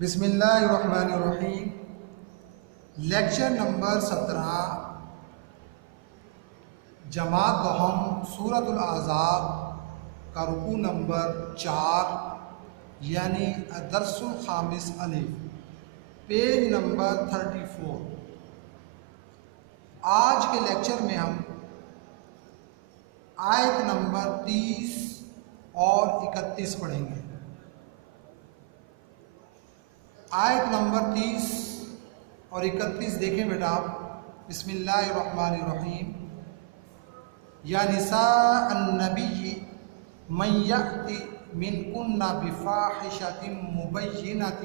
بسم اللہ الرحمن الرحیم۔ لیکچر نمبر 17، جماعت دوم سورۃ الاحزاب کا رکوع نمبر 4 یعنی درس الخامس الف، پیج نمبر 34۔ آج کے لیکچر میں ہم آیت نمبر 30 اور 31 پڑھیں گے۔ آیت نمبر 30 اور 31 دیکھیں بیٹا آپ۔ بسم اللہ الرحمن الرحیم۔ یا نساء النبی من یأتی منکن بفاحشۃ مبینۃ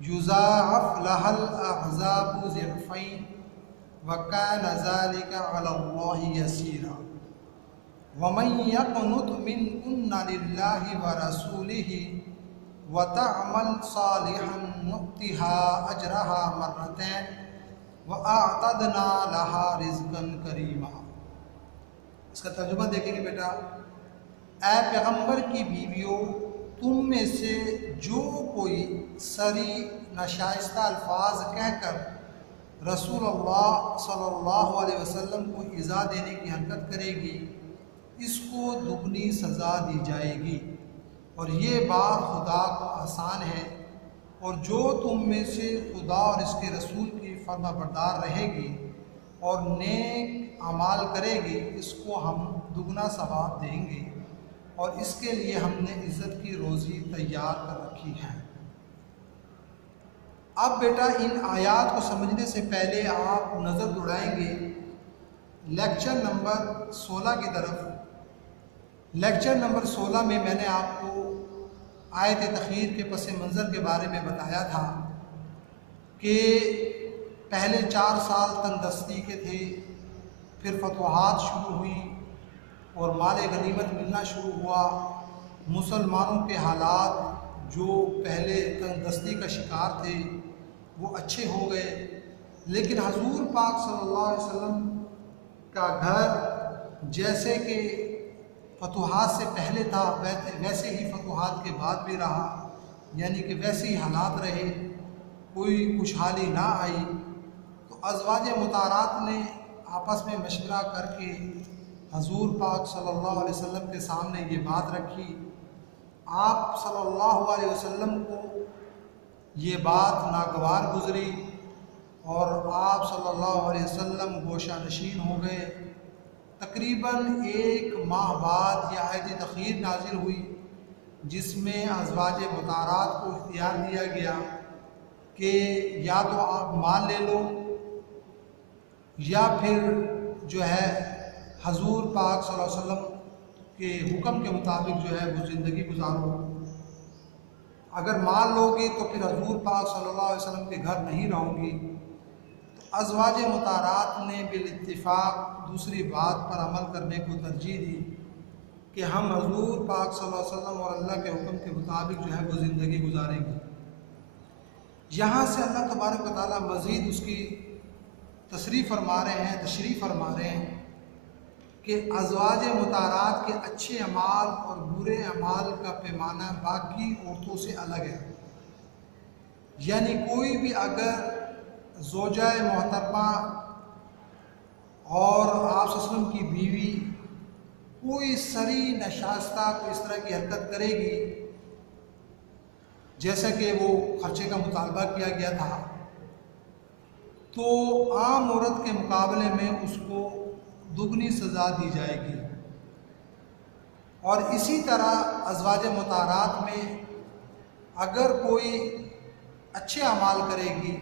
یضاعف لها العذاب ضعفین وکان ذلک علی اللہ یسیرا ومن یقنط منکن للہ ورسولہ وَتَعْمَلْ صَالِحًا نُؤْتِهَا أَجْرَهَا مَرَّتَيْنِ وَأَعْتَدْنَا لَهَا رِزْقًا كَرِيمًا۔ اس کا ترجمہ دیکھیں گے بیٹا۔ اے پیغمبر کی بیویوں، تم میں سے جو کوئی سری ناشائستہ الفاظ کہہ کر رسول اللہ صلی اللہ علیہ وسلم کو ایذا دینے کی حرکت کرے گی، اس کو دگنی سزا دی جائے گی، اور یہ بات خدا کو آسان ہے۔ اور جو تم میں سے خدا اور اس کے رسول کی فرما بردار رہے گی اور نیک اعمال کرے گی، اس کو ہم دگنا ثواب دیں گے، اور اس کے لیے ہم نے عزت کی روزی تیار کر رکھی ہے۔ اب بیٹا ان آیات کو سمجھنے سے پہلے آپ نظر دوڑائیں گے لیکچر نمبر 16 کی طرف۔ لیکچر نمبر 16 میں نے آپ کو آیت تخیر کے پس منظر کے بارے میں بتایا تھا کہ پہلے 4 سال تنگ کے تھے، پھر فتوحات شروع ہوئیں اور مال غنیمت ملنا شروع ہوا۔ مسلمانوں کے حالات جو پہلے تنگ کا شکار تھے وہ اچھے ہو گئے، لیکن حضور پاک صلی اللہ علیہ وسلم کا گھر جیسے کہ فتوحات سے پہلے تھا ویسے ہی فتوحات کے بعد بھی رہا، یعنی کہ ویسے ہی حالات رہے، کوئی خوشحالی نہ آئی۔ تو ازواج مطہرات نے آپس میں مشورہ کر کے حضور پاک صلی اللہ علیہ وسلم کے سامنے یہ بات رکھی۔ آپ صلی اللہ علیہ وسلم کو یہ بات ناگوار گزری اور آپ صلی اللہ علیہ وسلم گوشہ نشین ہو گئے۔ تقریباً 1 ماہ بعد یہ آیت تخیر نازل ہوئی، جس میں ازواج مطہرات کو اختیار دیا گیا کہ یا تو آپ مال لے لو یا پھر جو ہے حضور پاک صلی اللہ علیہ وسلم کے حکم کے مطابق جو ہے وہ زندگی گزارو۔ اگر مال لو گی تو پھر حضور پاک صلی اللہ علیہ وسلم کے گھر نہیں رہو گی۔ ازواج مطہرات نے بالاتفاق دوسری بات پر عمل کرنے کو ترجیح دی کہ ہم حضور پاک صلی اللہ علیہ وسلم اور اللہ کے حکم کے مطابق جو ہے وہ زندگی گزاریں گے۔ یہاں سے اللہ تبارک و تعالیٰ مزید اس کی تشریح فرما رہے ہیں کہ ازواج مطہرات کے اچھے اعمال اور برے اعمال کا پیمانہ باقی عورتوں سے الگ ہے۔ یعنی کوئی بھی اگر زوجہ محترمہ اور آپ صلی اللہ علیہ وسلم کی بیوی کوئی سری نشائستہ کو اس طرح کی حرکت کرے گی جیسا کہ وہ خرچے کا مطالبہ کیا گیا تھا، تو عام عورت کے مقابلے میں اس کو دگنی سزا دی جائے گی۔ اور اسی طرح ازواج مطہرات میں اگر کوئی اچھے اعمال کرے گی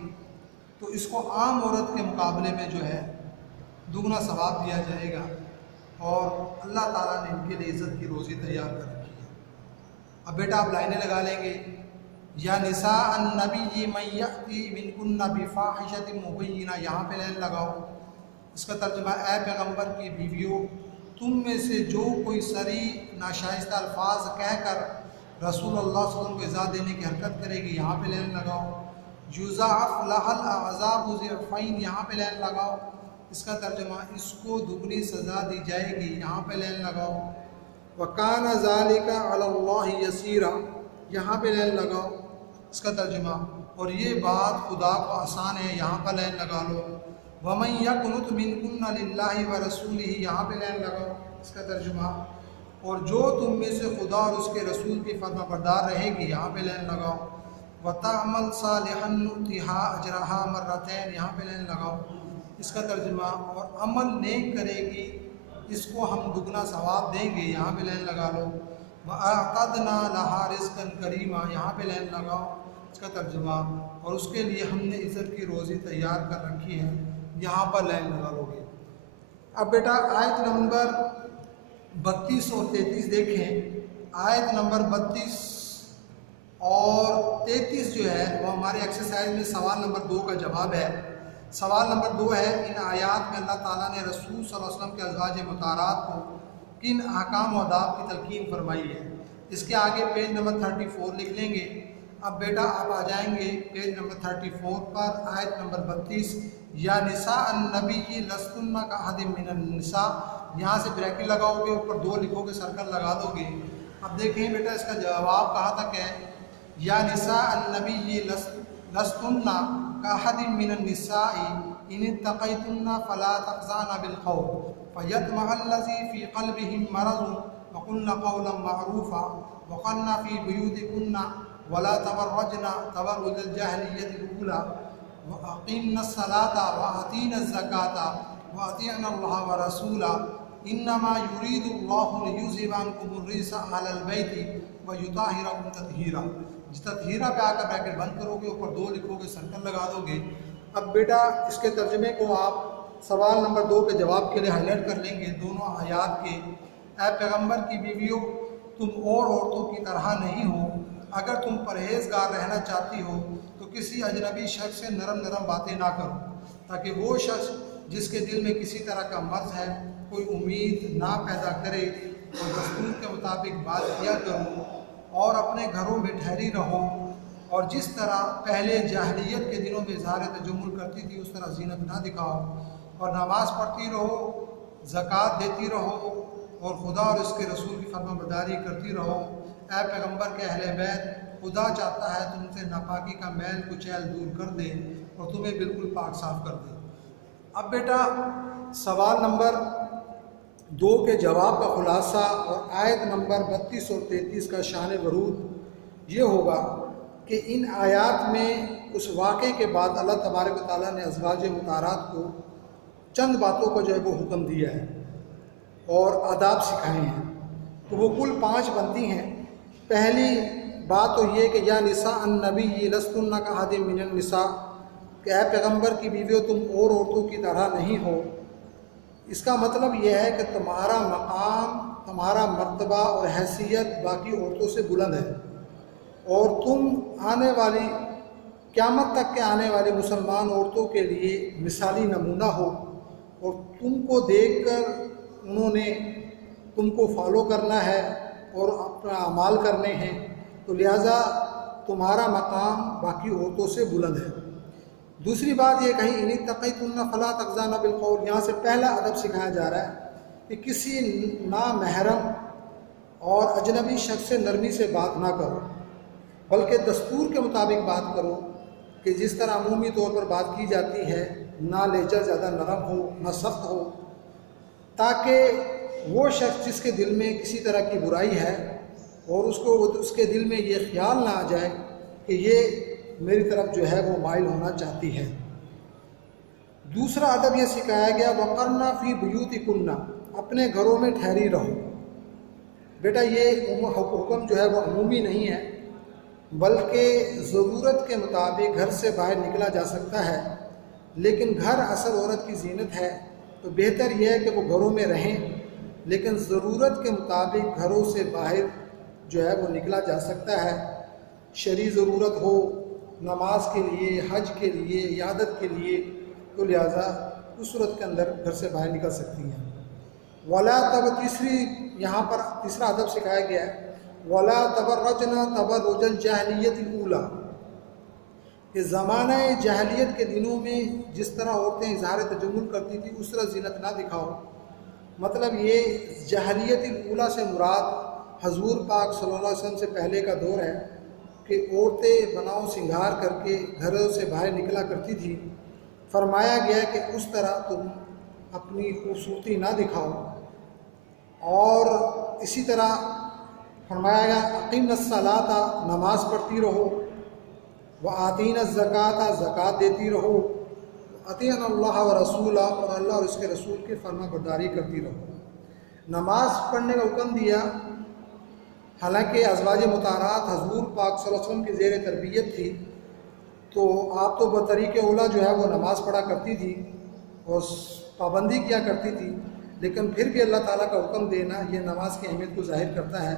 تو اس کو عام عورت کے مقابلے میں جو ہے دگنا ثواب دیا جائے گا، اور اللہ تعالیٰ نے ان کے لیے عزت کی روزی تیار کر رکھی ہے۔ اب بیٹا آپ لائنیں لگا لیں گے۔ یا نساء النبی من یأتی منکن بفاحشۃ مبینہ، یہاں پہ لائن لگاؤ۔ اس کا ترجمہ اے پیغمبر کی بیویوں، تم میں سے جو کوئی سری ناشائستہ الفاظ کہہ کر رسول اللہ صلی اللہ علیہ وسلم کو ایذا دینے کی حرکت کرے گی، یہاں پہ لائن لگاؤ۔ یضاعف لها العذاب ضعفین، یہاں پہ لائن لگاؤ۔ اس کا ترجمہ اس کو دگنی سزا دی جائے گی، یہاں پہ لائن لگاؤ۔ وَكَانَ ذَلِكَ عَلَى اللَّهِ يَسِيرًا، یہاں پہ لائن لگاؤ۔ اس کا ترجمہ، اور یہ بات خدا کو آسان ہے، یہاں پر لائن لگا لو۔ وَمَن يَقْنُتْ مِنكُنَّ لِلَّهِ وَرَسُولِهِ، یہاں پہ لائن لگاؤ، اس کا ترجمہ، اور جو تم میں سے خدا اور اس کے رسول کی فرما بردار رہے گی، یہاں پہ لائن لگاؤ۔ وَتَعْمَلْ صَالِحًا نُؤْتِهَا أَجْرَهَا مَرَّتَيْنِ، یہاں پہ لائن لگاؤ، اس کا ترجمہ، اور عمل نیک کرے گی اس کو ہم دگنا ثواب دیں گے، یہاں پہ لائن لگا لو۔ وَأَعْتَدْنَا لَهَا رِزْقًا كَرِيمًا، یہاں پہ لائن لگاؤ، اس کا ترجمہ، اور اس کے لیے ہم نے عزت کی روزی تیار کر رکھی ہے، یہاں پر لائن لگا لو گے۔ اب بیٹا آیت نمبر 32 اور 33 دیکھیں۔ آیت نمبر 32 اور 33 جو ہے وہ ہمارے ایکسرسائز میں سوال نمبر 2 کا جواب ہے۔ سوال نمبر 2 ہے، ان آیات میں اللہ تعالیٰ نے رسول صلی اللہ علیہ وسلم کے ازواج مطہرات کو کن احکام و آداب کی تلقین فرمائی ہے؟ اس کے آگے پیج نمبر 34 لکھ لیں گے۔ اب بیٹا آپ آ جائیں گے پیج نمبر 34 پر، آیت نمبر 32، یا نساء النبی لستن کاحد من النساء، یہاں سے بریکٹ لگاؤ گے، اوپر 2 لکھو گے، سرکل لگا دو گے۔ اب دیکھیں بیٹا اس کا جواب کہاں تک ہے، یا نساء النبی لستن کاحد من النساء ان اتقیتن فلا تخضعن بالقول فیطمع الذی فی قلبہ مرض وقلن قولا معروفا وقرن فی بیوتکن ولا تبرجن تبرج الجاہلیۃ الاولی واقیمن الصلاۃ وآتین الزکاۃ واطیعن اللہ ورسولہ انما یرید اللہ لیذہب عنکم الرجس اہل البیت ویطہرکم تطہیرا۔ تطہیرہ پہ آ کر بریکٹ بند کرو گے، اوپر 2 لکھو گے، سرکل لگا دو گے۔ اب بیٹا اس کے ترجمے کو آپ سوال نمبر 2 کے جواب کے لیے ہائی لائٹ کر لیں گے دونوں آیات کے۔ اے پیغمبر کی بیویوں، تم اور عورتوں کی طرح نہیں ہو، اگر تم پرہیزگار رہنا چاہتی ہو تو کسی اجنبی شخص سے نرم نرم باتیں نہ کرو، تاکہ وہ شخص جس کے دل میں کسی طرح کا مرض ہے کوئی امید نہ پیدا کرے، اور دستور کے مطابق بات کیا کرو، اور اپنے گھروں میں ٹھہری رہو، اور جس طرح پہلے جاہلیت کے دنوں میں اظہار تجمل کرتی تھی اس طرح زینت نہ دکھاؤ، اور نماز پڑھتی رہو، زکوٰۃ دیتی رہو، اور خدا اور اس کے رسول کی فرما برداری کرتی رہو۔ اے پیغمبر کے اہل بیت، خدا چاہتا ہے تم سے ناپاکی کا میل کچیل دور کر دے اور تمہیں بالکل پاک صاف کر دے۔ اب بیٹا سوال نمبر 2 کے جواب کا خلاصہ اور آیت نمبر 32 اور 33 کا شان ورود یہ ہوگا کہ ان آیات میں اس واقعے کے بعد اللہ تبارک و تعالیٰ نے ازواج مطہرات کو چند باتوں کو جو ہے وہ حکم دیا ہے اور آداب سکھائے ہیں، تو وہ کل 5 بنتی ہیں۔ پہلی بات تو یہ کہ یا نساء النبی لستن کاحد من النساء، کہ اے پیغمبر کی بیویوں تم اور عورتوں کی طرح نہیں ہو۔ اس کا مطلب یہ ہے کہ تمہارا مقام، تمہارا مرتبہ اور حیثیت باقی عورتوں سے بلند ہے، اور تم آنے والی قیامت تک کے آنے والی مسلمان عورتوں کے لیے مثالی نمونہ ہو، اور تم کو دیکھ کر انہوں نے تم کو فالو کرنا ہے اور اپنا اعمال کرنے ہیں، تو لہٰذا تمہارا مقام باقی عورتوں سے بلند ہے۔ دوسری بات یہ کہیں ان اتقیتن فلا تخضعن بالقول، یہاں سے پہلا ادب سکھایا جا رہا ہے کہ کسی نامحرم اور اجنبی شخص سے نرمی سے بات نہ کرو، بلکہ دستور کے مطابق بات کرو، کہ جس طرح عمومی طور پر بات کی جاتی ہے، نہ لہجہ زیادہ نرم ہو نہ سخت ہو، تاکہ وہ شخص جس کے دل میں کسی طرح کی برائی ہے اور اس کے دل میں یہ خیال نہ آ جائے کہ یہ میری طرف جو ہے وہ مائل ہونا چاہتی ہے۔ دوسرا ادب یہ سکھایا گیا وقرن فی بیوتکن، اپنے گھروں میں ٹھہری رہو۔ بیٹا یہ حکم جو ہے وہ عمومی نہیں ہے، بلکہ ضرورت کے مطابق گھر سے باہر نکلا جا سکتا ہے، لیکن گھر اصل عورت کی زینت ہے، تو بہتر یہ ہے کہ وہ گھروں میں رہیں، لیکن ضرورت کے مطابق گھروں سے باہر جو ہے وہ نکلا جا سکتا ہے۔ شرعی ضرورت ہو، نماز کے لیے، حج کے لیے، عیادت کے لیے، تو لہٰذا اس صورت کے اندر گھر سے باہر نکل سکتی ہیں۔ ولا یہاں پر تیسرا ادب سکھایا گیا ہے ولا تبرجن تبرج الجاہلیت الاولی، کہ زمانہ جاہلیت کے دنوں میں جس طرح عورتیں اظہار تجمل کرتی تھیں اس طرح زینت نہ دکھاؤ۔ مطلب یہ جاہلیت الاولی سے مراد حضور پاک صلی اللہ علیہ وسلم سے پہلے کا دور ہے، کہ عورتیں بناؤ سنگار کر کے گھروں سے باہر نکلا کرتی تھی، فرمایا گیا کہ اس طرح تم اپنی خوبصورتی نہ دکھاؤ، اور اسی طرح فرمایا گیا اقیمنا الصلاۃ، نماز پڑھتی رہو، وآتینا الزکوٰۃ، زکوٰۃ دیتی رہو، اطیعنا اللہ و رسولہ، اور اللہ اور اس کے رسول کی فرما برداری کرتی رہو۔ نماز پڑھنے کا حکم دیا، حالانکہ ازواج مطہرات حضور پاک صلی اللہ علیہ وسلم کی زیر تربیت تھی، تو آپ تو بطریق اولیٰ جو ہے وہ نماز پڑھا کرتی تھی اور پابندی کیا کرتی تھی، لیکن پھر بھی اللہ تعالیٰ کا حکم دینا یہ نماز کی اہمیت کو ظاہر کرتا ہے۔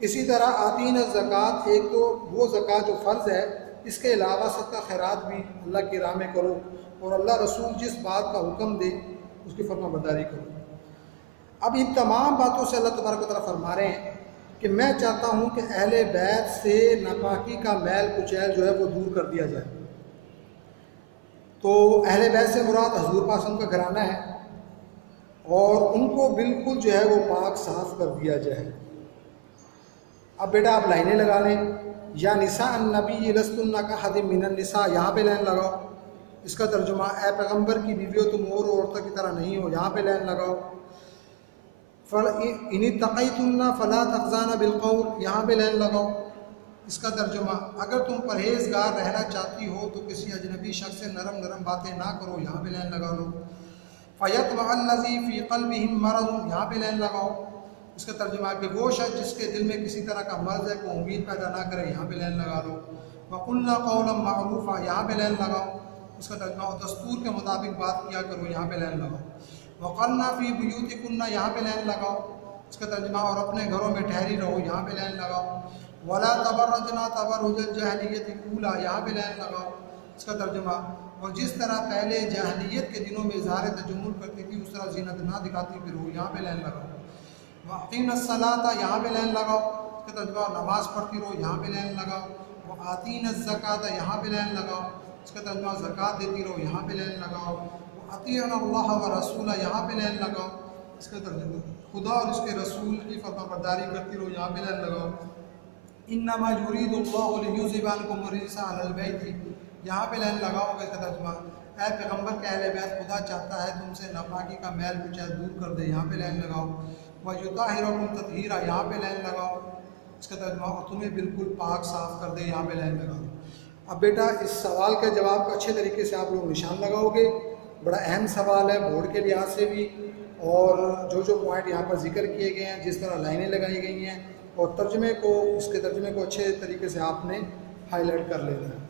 اسی طرح آتین الزکوٰۃ، ایک تو وہ زکوٰۃ جو فرض ہے، اس کے علاوہ صدقہ خیرات بھی اللہ کی راہ میں کرو، اور اللہ رسول جس بات کا حکم دے اس کی فرما برداری کرو۔ اب ان تمام باتوں سے اللہ تبارک و تعالیٰ فرما رہے ہیں کہ میں چاہتا ہوں کہ اہل بیت سے ناپاکی کا میل کچیل جو ہے وہ دور کر دیا جائے۔ تو اہل بیت سے مراد حضور پاک صلی اللہ علیہ وسلم کا گھرانہ ہے، اور ان کو بالکل جو ہے وہ پاک صاف کر دیا جائے۔ اب بیٹا آپ لائنیں لگا لیں، یا نساء النبی لستن کاحد من النساء، یہاں پہ لائن لگاؤ، اس کا ترجمہ اے پیغمبر کی بیویوں تم اور عورتوں کی طرح نہیں ہو، یہاں پہ لائن لگاؤ۔ ان اتقیتن فلا تخضعن بالقول، یہاں پہ لائن لگاؤ، اس کا ترجمہ اگر تم پرہیزگار رہنا چاہتی ہو تو کسی اجنبی شخص سے نرم نرم باتیں نہ کرو، یہاں پہ لائن لگا لو۔ فیطمع الذی فی قلبہ مرض، یہاں پہ لائن لگاؤ، اس کا ترجمہ کہ وہ شخص جس کے دل میں کسی طرح کا مرض ہے کو امید پیدا نہ کرے، یہاں پہ لائن لگا لو۔ وقلنا قولا معروفا، یہاں پہ لائن لگاؤ، اس کا ترجمہ دستور کے مطابق بات کیا کرو، یہاں پہ لائن لگاؤ۔ وقرنا فی بیوتکن، یہاں پہ لائن لگاؤ، اس کا ترجمہ اور اپنے گھروں میں ٹھہری رہو، یہاں پہ لائن لگاؤ۔ ولا تبرجنا تبرج الجاہلیت الاولی، یہاں پہ لائن لگاؤ، اس کا ترجمہ اور جس طرح پہلے جاہلیت کے دنوں میں اظہار تجمل کرتی تھی اس طرح زینت نہ دکھاتی پھرو، یہاں پہ لائن لگاؤ۔ واقیمنا الصلاۃ، یہاں پہ لائن لگاؤ، اس کا ترجمہ نماز پڑھتی رہو، یہاں پہ لائن لگاؤ۔ وآتینا الزکوٰۃ، یہاں پہ لائن لگاؤ، اس کا ترجمہ زکوٰۃ دیتی رہو، یہاں پہ لائن لگاؤ۔ واطیعنا اللہ و رسولہ، یہاں پہ لائن لگاؤ، اس کا ترجمہ خدا اور اس کے رسول کی فرما برداری کرتی رہو، یہاں پہ لائن لگاؤ۔ انما یرید اللہ لیذھب عنکم الرجس اہل البیت، یہاں پہ لائن لگاؤ، اس کا ترجمہ اے پیغمبر کے اہل بیت خدا چاہتا ہے تم سے ناپاکی کا میل کچیل دور کر دے، یہاں پہ لائن لگاؤ۔ ویطہرکم تطہیرا، یہاں پہ لائن لگاؤ، اس کا ترجمہ اور تمہیں بالکل پاک صاف کر دے، یہاں پہ لائن لگاؤ۔ اب بیٹا اس سوال کے جواب کو اچھے طریقے سے آپ لوگ نشان لگاؤ گے، بڑا اہم سوال ہے بورڈ کے لحاظ سے بھی، اور جو پوائنٹ یہاں پر ذکر کیے گئے ہیں، جس طرح لائنیں لگائی گئی ہیں، اور ترجمے کو اس کے ترجمے کو اچھے طریقے سے آپ نے ہائی لائٹ کر لینا ہے۔